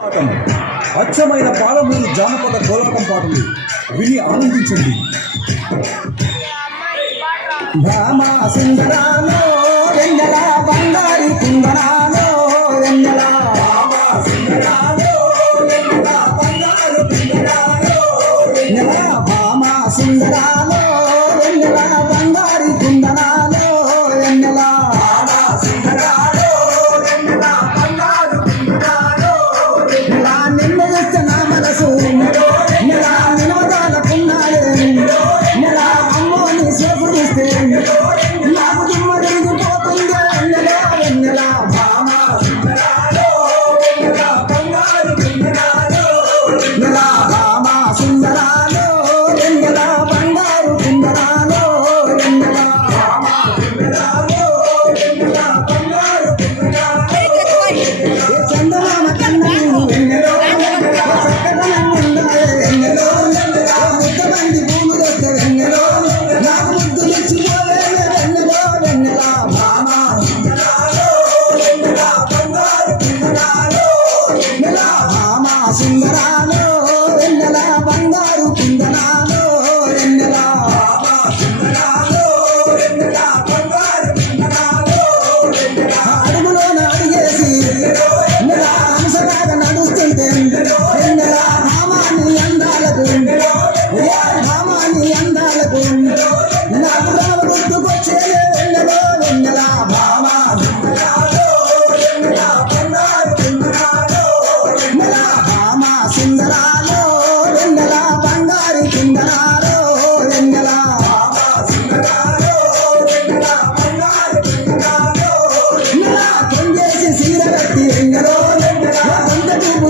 అచ్చమైన పాలమూరు జానపద కోలాటం పాటలు విని ఆనందించండి. భామా సుందరాలో వెన్నెల బంగారి కుందనాలో వెన్నెల భామా సుందరాలో వెన్నెల బంగారు కుందనాలో వెన్నెల భామా సుందరాలో వెన్నెల బంగారి కుందనాలో వెన్నెల భామా సుందరాలో వెన్నెల బంగారు కుందనాలో వెన్నెల నిన్ను చూస్తే నా మనసు వెన్నెల నిలవదాలకున్నాడే వెన్నెల అమ్మో నీ సేపు చూస్తే నాకు దిమ్మ తిరిగిపోతుంది వెన్నెల వెన్నెల భామా సుందరాలో వెన్నెల బంగారు కుందనాలో వెన్నెల భామా సుందరాలో వెన్నెల బంగారు కుందనాలో వెన్నెల భామా సుందరాలో వెన్నెల బంగారు కుందనాలో ఏ చందమామ కన్నా నీవు వెన్నెలో చక్కదనం ఉండాలే వెన్నెలో ముద్దమంది భూమి దొరికే వెన్నెలో నాకు ముద్దు తెచ్చిపోలే వెన్నెలో వెన్నెల భామా సుందరాలో వెన్నెల బంగారు కుందనాలో వెన్నెల భామా సుందరాలో వెన్నెల బంగారు కుందనాలో వెన్నెల భామా సుందరాలో వెన్నెల బంగారు కుందనాలో అడుగులోన అడిగేసి వెన్నెల హంసలాగా నడుస్తుంటే వెన్నెల భామాని అందాలకు ఏ భామాని అందాలకు నాకు రావు గుర్తుకొచ్చే వెన్నెలో వెన్నెల భామా సుందరాలో వెన్నెల బంగారు కుందనాలో వెన్నెల భామా సుందరాలో వెన్నెల బంగారు కుందనాలో వెన్నెల భామా సుందరాలో వెన్నెల బంగారు కుందనాలో వెన్నెల కొంగేసి సీర కట్టి వెన్నెలో కొంత చూపు